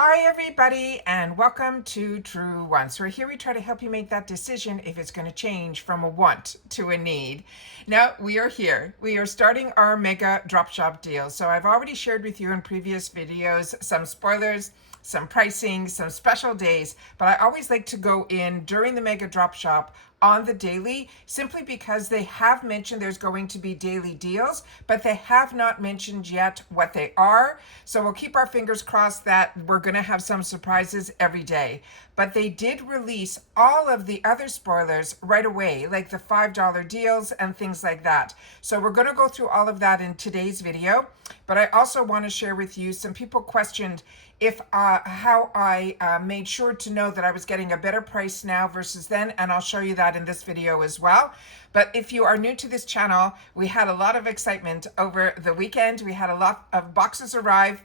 Hi everybody and welcome to Truewants, where here we try to help you make that decision if it's going to change from a want to a need. Now we are here. We are starting our mega drop shop deal. So I've already shared with you in previous videos some spoilers, some pricing, some special days, but I always like to go in during the mega drop shop on the daily, simply because they have mentioned there's going to be daily deals, but they have not mentioned yet what they are. So we'll keep our fingers crossed that we're going to have some surprises every day. But they did release all of the other spoilers right away, like the $5 deals and things like that. So we're going to go through all of that in today's video. But I also want to share with you, some people questioned if how I made sure to know that I was getting a better price now versus then, and I'll show you that in this video as well. But if you are new to this channel, we had a lot of excitement over the weekend. We had a lot of boxes arrive,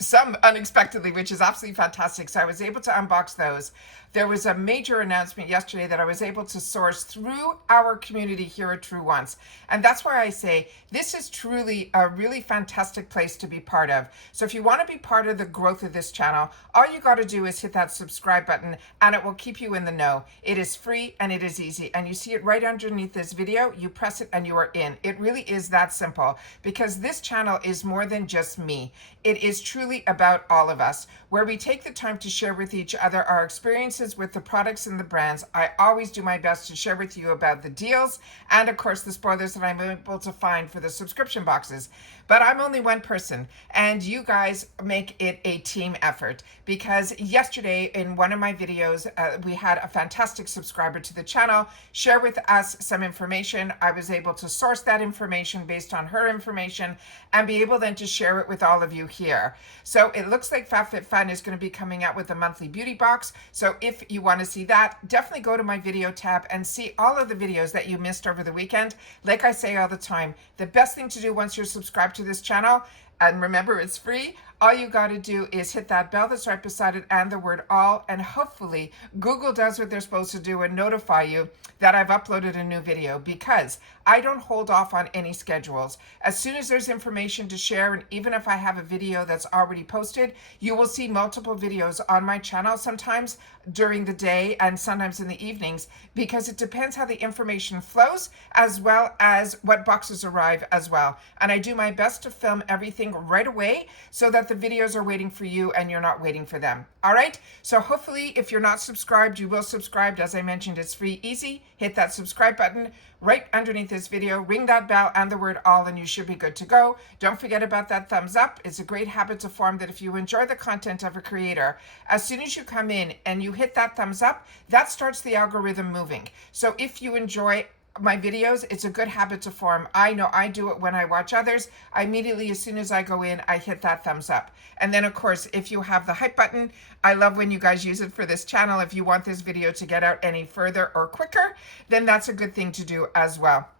some unexpectedly, which is absolutely fantastic. So I was able to unbox those. There was a major announcement yesterday that I was able to source through our community here at Truewants. And that's why I say this is truly a really fantastic place to be part of. So if you want to be part of the growth of this channel, all you got to do is hit that subscribe button and it will keep you in the know. It is free and it is easy. And you see it right underneath this video. You press it and you are in. It really is that simple, because this channel is more than just me. It is truly about all of us, where we take the time to share with each other our experiences with the products and the brands. I always do my best to share with you about the deals and of course the spoilers that I'm able to find for the subscription boxes. But I'm only one person and you guys make it a team effort, because yesterday in one of my videos we had a fantastic subscriber to the channel share with us some information. I was able to source that information based on her information and be able then to share it with all of you here. So it looks like FabFitFun is going to be coming out with a monthly beauty box. So if you want to see that, definitely go to my video tab and see all of the videos that you missed over the weekend. Like I say all the time, the best thing to do once you're subscribed to this channel, and remember it's free, all you got to do is hit that bell that's right beside it and the word all, and hopefully Google does what they're supposed to do and notify you that I've uploaded a new video, because I don't hold off on any schedules. As soon as there's information to share, and even if I have a video that's already posted, you will see multiple videos on my channel, sometimes during the day and sometimes in the evenings, because it depends how the information flows as well as what boxes arrive as well. And I do my best to film everything right away so that the videos are waiting for you and you're not waiting for them. All right, so hopefully if you're not subscribed, you will subscribe. As I mentioned, it's free, easy. Hit that subscribe button right underneath this video, ring that bell and the word all, and you should be good to go. Don't forget about that thumbs up. It's a great habit to form, that if you enjoy the content of a creator, as soon as you come in and you hit that thumbs up, that starts the algorithm moving. So if you enjoy my videos, it's a good habit to form. I know I do it when I watch others. I immediately, as soon as I go in, I hit that thumbs up. And then of course, if you have the hype button, I love when you guys use it for this channel. If you want this video to get out any further or quicker, then that's a good thing to do as well.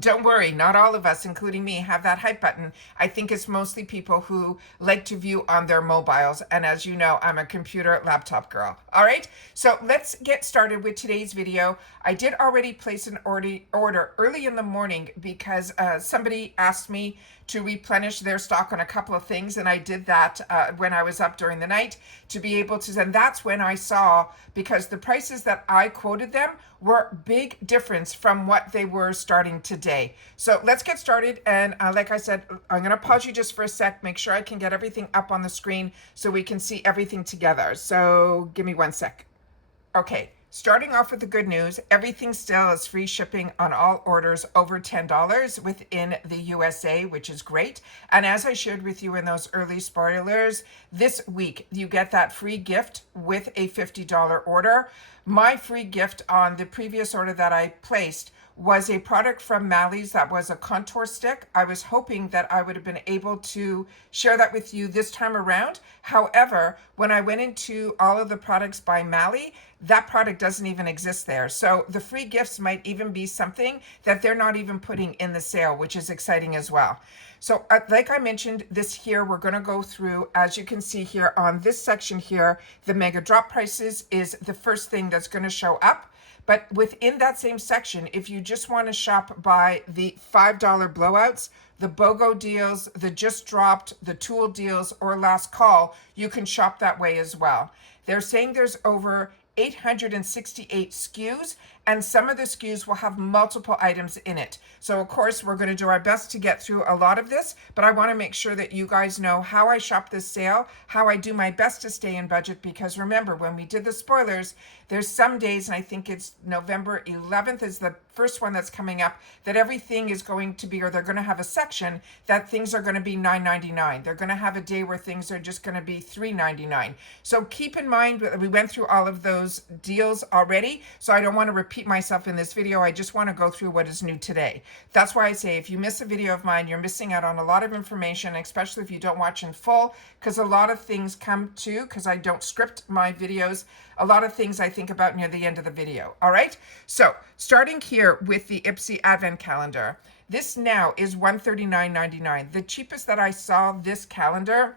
Don't worry, not all of us, including me, have that hype button. I think it's mostly people who like to view on their mobiles. And as you know, I'm a computer laptop girl. All right, so let's get started with today's video. I did already place an order early in the morning because somebody asked me to replenish their stock on a couple of things, and I did that when I was up during the night to be able to, and that's when I saw, because the prices that I quoted them were big difference from what they were starting today. So let's get started, and like I said, I'm going to pause you just for a sec, make sure I can get everything up on the screen so we can see everything together. So give me one sec. Okay. Starting off with the good news, everything still is free shipping on all orders over $10 within the USA, which is great. And as I shared with you in those early spoilers, this week you get that free gift with a $50 order. My free gift on the previous order that I placed was a product from Mally's that was a contour stick. I was hoping that I would have been able to share that with you this time around. However, when I went into all of the products by Mally, that product doesn't even exist there. So the free gifts might even be something that they're not even putting in the sale, which is exciting as well. So like I mentioned, this here, we're going to go through, as you can see here on this section here, the mega drop prices is the first thing that's going to show up. But within that same section, if you just want to shop by the $5 blowouts, the BOGO deals, the just dropped, the tool deals, or last call, you can shop that way as well. They're saying there's over 868 SKUs, and some of the SKUs will have multiple items in it. So of course, we're going to do our best to get through a lot of this, but I want to make sure that you guys know how I shop this sale, how I do my best to stay in budget, because remember, when we did the spoilers, there's some days, and I think it's November 11th is the first one that's coming up, that everything is going to be, or they're going to have a section that things are going to be $9.99. They're going to have a day where things are just going to be $3.99. So keep in mind that we went through all of those deals already, so I don't want to repeat myself in this video. I just want to go through what is new today. That's why I say if you miss a video of mine, you're missing out on a lot of information, especially if you don't watch in full, because a lot of things come to, because I don't script my videos, a lot of things I think about near the end of the video. All right, so starting here with the IPSY Advent Calendar. This now is $139.99. The cheapest that I saw this calendar,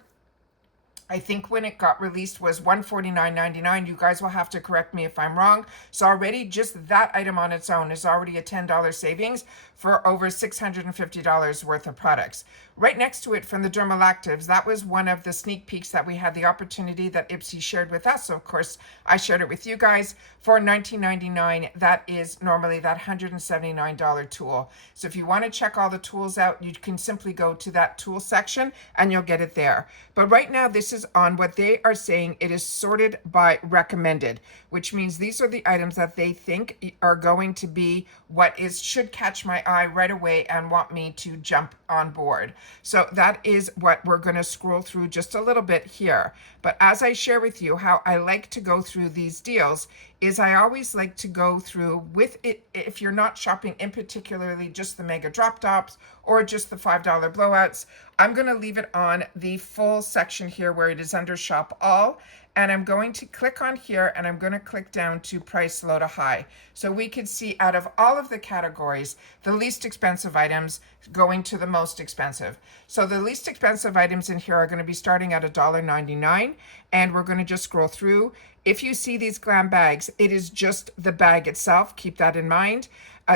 I think when it got released, was $149.99. You guys will have to correct me if I'm wrong. So already just that item on its own is already a $10 savings for over $650 worth of products. Right next to it from the Dermalactives, that was one of the sneak peeks that we had the opportunity that IPSY shared with us. So of course, I shared it with you guys for $19.99. That is normally that $179 tool. So if you want to check all the tools out, you can simply go to that tool section and you'll get it there. But right now, this is on what they are saying. It is sorted by recommended, which means these are the items that they think are going to be what should catch my eye right away and want me to jump on board. So that is what we're going to scroll through just a little bit here. But as I share with you how I like to go through these deals is I always like to go through with it, if you're not shopping in particularly just the mega drop tops or just the $5 blowouts, I'm going to leave it on the full section here where it is under shop all. And I'm going to click on here and I'm going to click down to price low to high. So we could see out of all of the categories, the least expensive items going to the most expensive. So the least expensive items in here are going to be starting at $1.99, and we're going to just scroll through. If you see these glam bags, it is just the bag itself. Keep that in mind.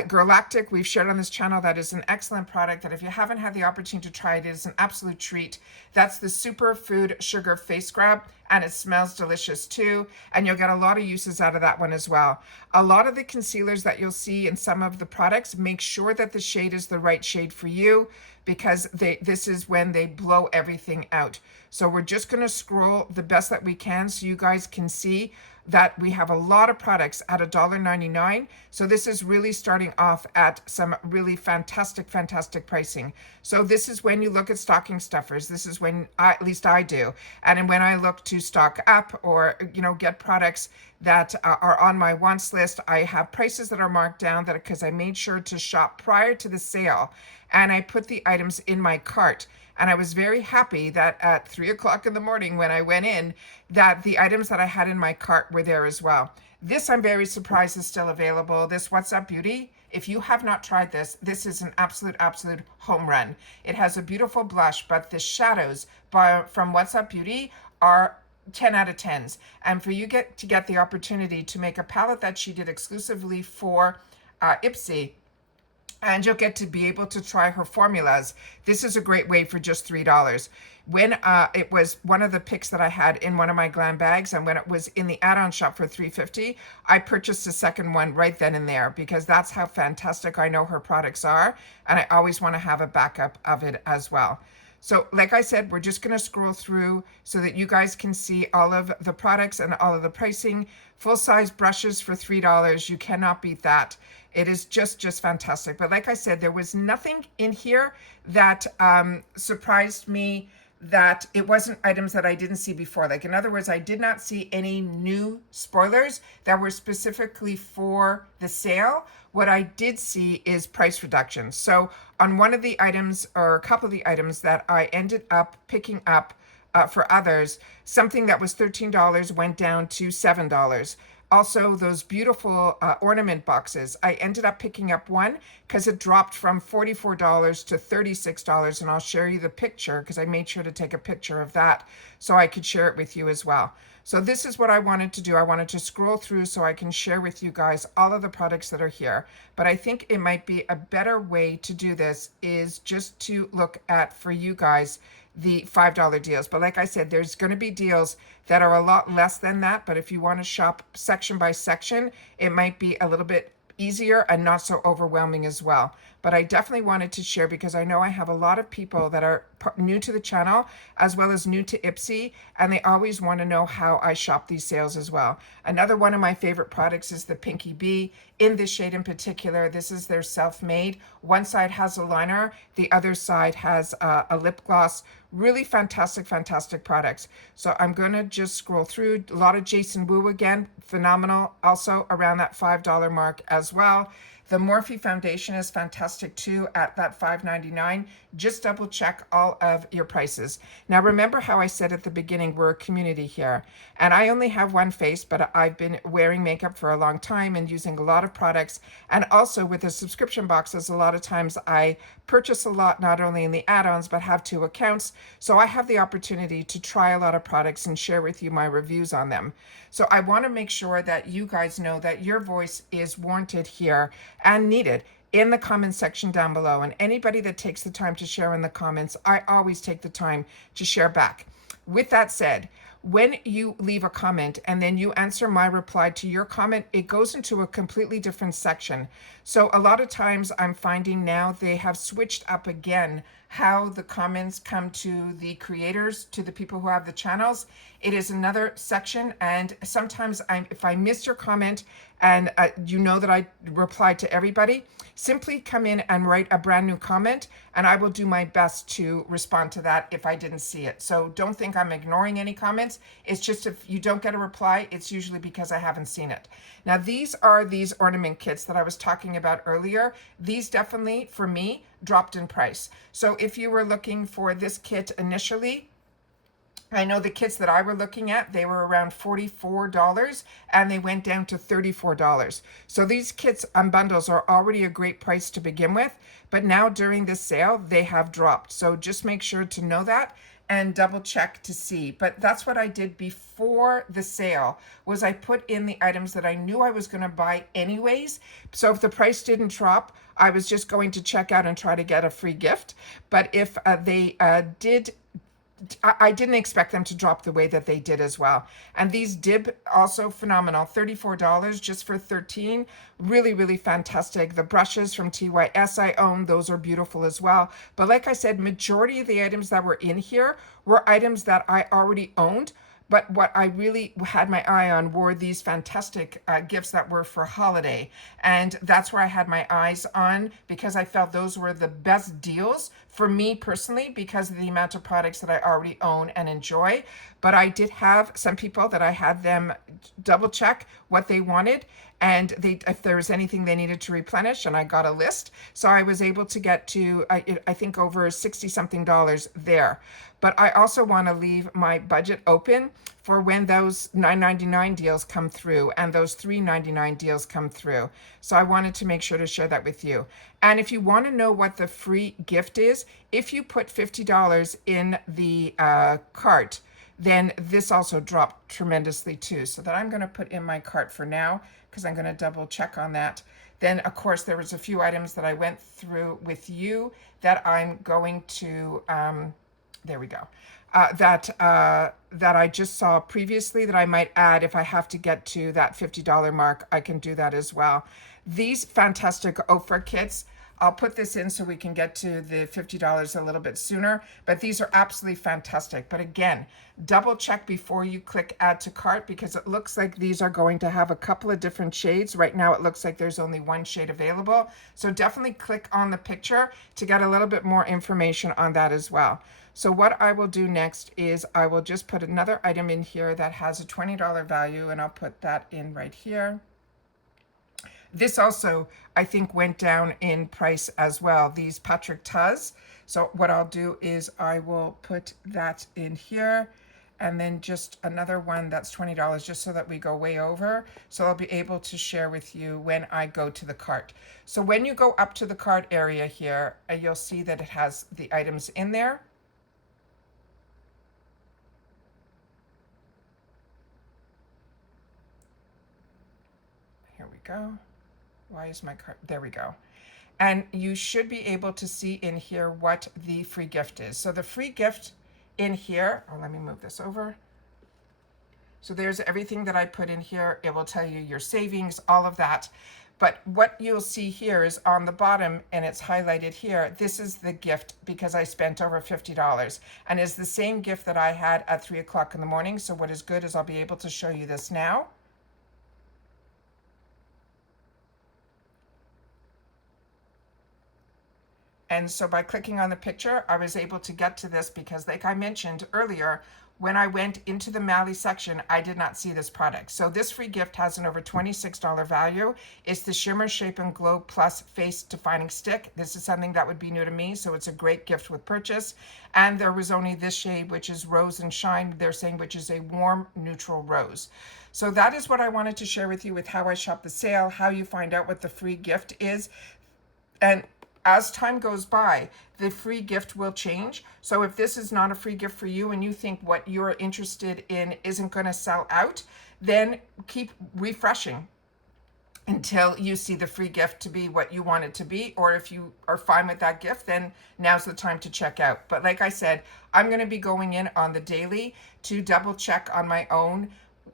Galactic, we've shared on this channel, that is an excellent product that if you haven't had the opportunity to try it, it is an absolute treat. That's the Superfood Sugar Face Scrub, and it smells delicious too, and you'll get a lot of uses out of that one as well. A lot of the concealers that you'll see in some of the products, make sure that the shade is the right shade for you, because this is when they blow everything out. So we're just going to scroll the best that we can so you guys can see that we have a lot of products at $1.99. So this is really starting off at some really fantastic pricing. So this is when you look at stocking stuffers. This is when at least I do. And when I look to stock up or, get products that are on my wants list, I have prices that are marked down because I made sure to shop prior to the sale, and I put the items in my cart. And I was very happy that at 3 o'clock in the morning when I went in, that the items that I had in my cart were there as well. This, I'm very surprised, is still available. This What's Up Beauty, if you have not tried this, this is an absolute home run. It has a beautiful blush, but the shadows from What's Up Beauty are 10 out of 10s. And for you to get the opportunity to make a palette that she did exclusively for IPSY, and you'll get to be able to try her formulas. This is a great way for just $3. When it was one of the picks that I had in one of my glam bags, and when it was in the add-on shop for $3.50, I purchased a second one right then and there, because that's how fantastic I know her products are, and I always want to have a backup of it as well. So like I said, we're just going to scroll through so that you guys can see all of the products and all of the pricing. Full-size brushes for $3. You cannot beat that. It is just fantastic. But like I said, there was nothing in here that surprised me, that it wasn't items that I didn't see before. Like, in other words, I did not see any new spoilers that were specifically for the sale. What I did see is price reductions. So on one of the items, or a couple of the items that I ended up picking up for others, something that was $13 went down to $7. Also, those beautiful ornament boxes. I ended up picking up one because it dropped from $44 to $36, and I'll share you the picture because I made sure to take a picture of that so I could share it with you as well. So this is what I wanted to do. I wanted to scroll through so I can share with you guys all of the products that are here. But I think it might be a better way to do this is just to look at, for you guys, the $5 deals. But like I said, there's going to be deals that are a lot less than that. But if you want to shop section by section, it might be a little bit easier and not so overwhelming as well. But I definitely wanted to share because I know I have a lot of people that are new to the channel as well as new to IPSY, and they always want to know how I shop these sales as well. Another one of my favorite products is the Pinky Bee. In this shade in particular, this is their self-made. One side has a liner, the other side has a lip gloss. Really fantastic, fantastic products. So I'm going to just scroll through. A lot of Jason Wu again, phenomenal. Also around that $5 mark as well. The Morphe foundation is fantastic too at that $5.99. Just double check all of your prices. Now remember how I said at the beginning, we're a community here. And I only have one face, but I've been wearing makeup for a long time and using a lot of products. And also with the subscription boxes, a lot of times I purchase a lot, not only in the add-ons, but have 2 accounts. So I have the opportunity to try a lot of products and share with you my reviews on them. So I want to make sure that you guys know that your voice is warranted here and needed in the comment section down below. And anybody that takes the time to share in the comments, I always take the time to share back. With that said, when you leave a comment and then you answer my reply to your comment, it goes into a completely different section. So a lot of times I'm finding now they have switched up again how the comments come to the creators, to the people who have the channels. It is another section, and sometimes if I miss your comment and you know that I reply to everybody, simply come in and write a brand new comment and I will do my best to respond to that if I didn't see it. So don't think I'm ignoring any comments. It's just if you don't get a reply, it's usually because I haven't seen it. Now these are these ornament kits that I was talking about earlier. These definitely, for me, dropped in price. So if you were looking for this kit initially, I know the kits that I were looking at, they were around $44 and they went down to $34. So these kits and bundles are already a great price to begin with, but now during this sale, they have dropped. So just make sure to know that and double check to see. But that's what I did before the sale, was I put in the items that I knew I was going to buy anyways. So if the price didn't drop, I was just going to check out and try to get a free gift. But if they did, I didn't expect them to drop the way that they did as well. And these dib, also phenomenal. $34 just for 13. Really, really fantastic. The brushes from TYS I own, those are beautiful as well. But like I said, majority of the items that were in here were items that I already owned. But what I really had my eye on were these fantastic gifts that were for holiday. And that's where I had my eyes on, because I felt those were the best deals for me personally because of the amount of products that I already own and enjoy. But I did have some people that I had them double check what they wanted, and if there was anything they needed to replenish, and I got a list. So I was able to get to, I think, over 60 something dollars there. But I also want to leave my budget open for when those $9.99 deals come through and those $3.99 deals come through. So I wanted to make sure to share that with you. And if you want to know what the free gift is, if you put $50 in the cart, then this also dropped tremendously too. So that I'm going to put in my cart for now, because I'm going to double check on that. Then, of course, there was a few items that I went through with you that I'm going to, there we go, that I just saw previously that I might add if I have to get to that $50 mark. I can do that as well. These fantastic Ofra kits, I'll put this in so we can get to the $50 a little bit sooner, but these are absolutely fantastic. But again, double check before you click add to cart, because it looks like these are going to have a couple of different shades. Right now it looks like there's only one shade available. So definitely click on the picture to get a little bit more information on that as well. So what I will do next is I will just put another item in here that has a $20 value, and I'll put that in right here. This also, I think, went down in price as well, these Patrick Tuz. So what I'll do is I will put that in here, and then just another one that's $20, just so that we go way over. So I'll be able to share with you when I go to the cart. So when you go up to the cart area here, you'll see that it has the items in there. Here we go. Why is my cart? There we go. And you should be able to see in here what the free gift is. So the free gift in here, oh, let me move this over. So there's everything that I put in here. It will tell you your savings, all of that. But what you'll see here is on the bottom, and it's highlighted here, this is the gift because I spent over $50. And it's the same gift that I had at 3 o'clock in the morning. So what is good is I'll be able to show you this now. And so by clicking on the picture, I was able to get to this because, like I mentioned earlier, when I went into the Mally section, I did not see this product. So this free gift has an over $26 value. It's the Shimmer Shape and Glow Plus Face Defining Stick. This is something that would be new to me, so it's a great gift with purchase. And there was only this shade, which is Rose and Shine, they're saying, which is a warm neutral rose. So that is what I wanted to share with you with how I shop the sale, how you find out what the free gift is. And as time goes by, the free gift will change. So if this is not a free gift for you and you think what you're interested in isn't going to sell out, then keep refreshing until you see the free gift to be what you want it to be. Or if you are fine with that gift, then now's the time to check out. But like I said, I'm going to be going in on the daily to double check on my own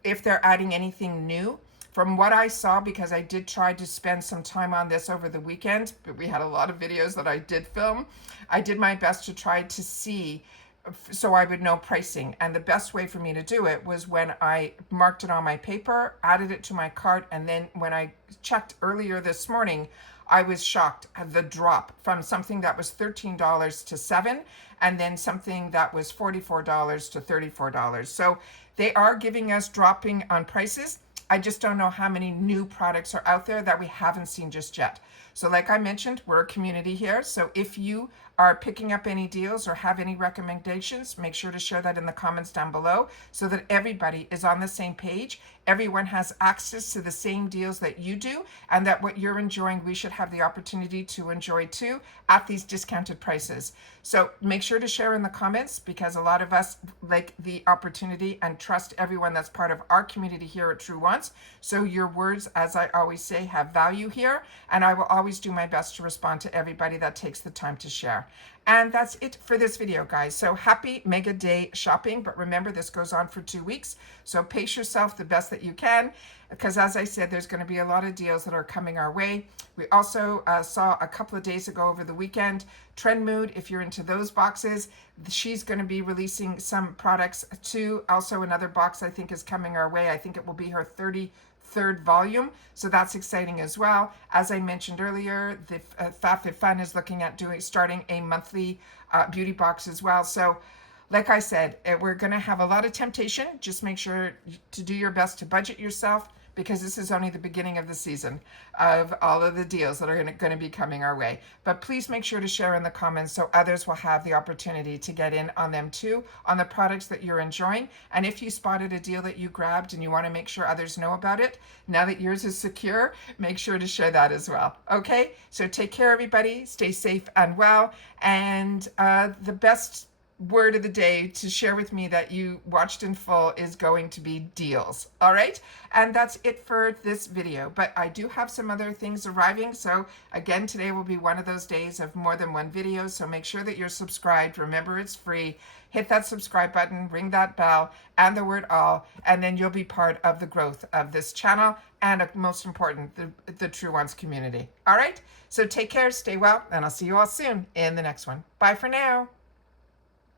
if they're adding anything new. From what I saw, because I did try to spend some time on this over the weekend, but we had a lot of videos that I did film. I did my best to try to see so I would know pricing. And the best way for me to do it was when I marked it on my paper, added it to my cart, and then when I checked earlier this morning, I was shocked at the drop from something that was $13 to $7, and then something that was $44 to $34. So they are giving us dropping on prices. I just don't know how many new products are out there that we haven't seen just yet. So like I mentioned, we're a community here. So if you are picking up any deals or have any recommendations, make sure to share that in the comments down below so that everybody is on the same page. Everyone has access to the same deals that you do, and that what you're enjoying, we should have the opportunity to enjoy too at these discounted prices. So make sure to share in the comments, because a lot of us like the opportunity and trust everyone that's part of our community here at Truewants. So your words, as I always say, have value here, and I will always do my best to respond to everybody that takes the time to share. And that's it for this video, guys. So happy Mega Day shopping. But remember, this goes on for 2 weeks. So pace yourself the best that you can, because as I said, there's going to be a lot of deals that are coming our way. We also saw a couple of days ago over the weekend, Trend Mood, if you're into those boxes, she's going to be releasing some products too. Also another box I think is coming our way. I think it will be her 33rd volume, so that's exciting as well. As I mentioned earlier, the Fun is looking at starting a monthly beauty box as well. So like I said, we're going to have a lot of temptation. Just make sure to do your best to budget yourself, because this is only the beginning of the season of all of the deals that are going to be coming our way. But please make sure to share in the comments so others will have the opportunity to get in on them too, on the products that you're enjoying. And if you spotted a deal that you grabbed and you want to make sure others know about it, now that yours is secure, make sure to share that as well. Okay, so take care, everybody. Stay safe and well. And the best word of the day to share with me that you watched in full is going to be deals. All right, and that's it for this video, but I do have some other things arriving. So again, today will be one of those days of more than one video, so make sure that you're subscribed. Remember, it's free. Hit that subscribe button, ring that bell, and the word all, and then you'll be part of the growth of this channel, and most important, the Truewants community. All right, so take care, stay well, and I'll see you all soon in the next one. Bye for now.